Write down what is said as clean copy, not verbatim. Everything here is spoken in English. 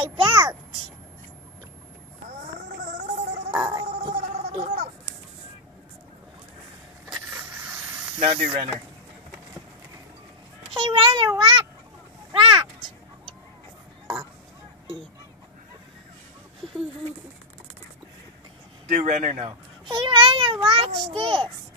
my belt. Now do Renner. Hey, Renner, what? Rat. Do Renner now. Hey, Renner, watch this.